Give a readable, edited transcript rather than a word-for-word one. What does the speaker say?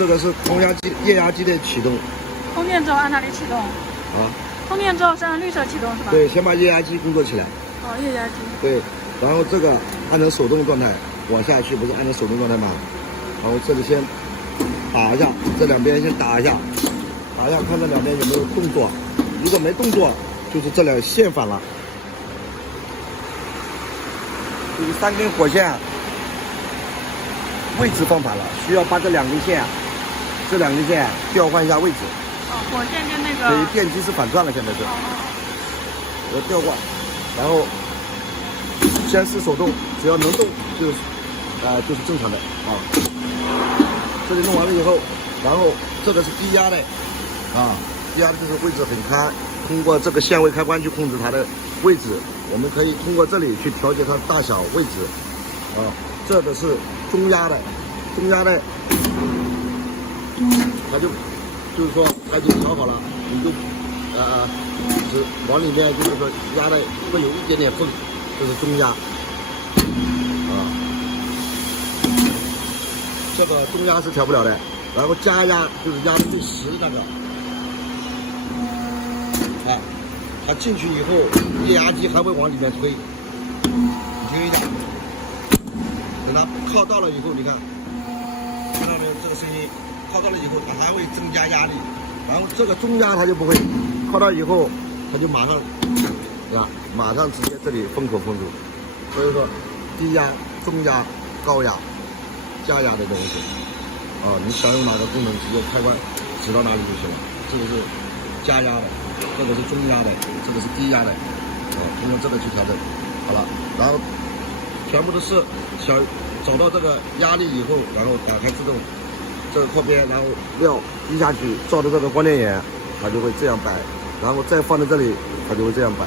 这个是空压机、液压机的启动。充电之后按哪里启动？啊，充电之后是按绿色启动是吧？对，先把液压机工作起来。哦，液压机。对，然后这个按成手动状态，往下去不是按成手动状态吗？然后这里先打一下，这两边先打一下，打一下看这两边有没有动作。如果没动作，就是这两线反了。就是3根火线位置放反了，需要把这2根线，这2根线调换一下位置。哦，火箭跟那个。所以电机是反转了，现在是。我调换，然后先是手动，只要能动就是正常的啊。这里弄完了以后，然后这个是低压的啊，低压的就是位置很开，通过这个限位开关去控制它的位置，我们可以通过这里去调节它的大小位置啊。这个是中压的，中压的，它就是说它已经调好了，你就就是往里面就是说压的会有一点点缝，这是中压啊。这个中压是调不了的，然后加压就是压的最实的那个啊，它进去以后，液压机还会往里面推，你听一下，等它靠到了以后，你看，看到没有这个声音？靠到了以后，它还会增加压力，然后这个中压它就不会，靠到以后，它就马上直接这里封口封住，所以说低压、中压、高压。加压的东西，啊，你想用哪个功能，直接开关指到哪里就行了。这个是加压的，这个是中压的，这个是低压的，啊，通过这个去调整，好了，然后全部都是找到这个压力以后，然后打开自动这个靠边，然后料滴下去，照着这个光电眼，它就会这样摆，然后再放在这里，它就会这样摆。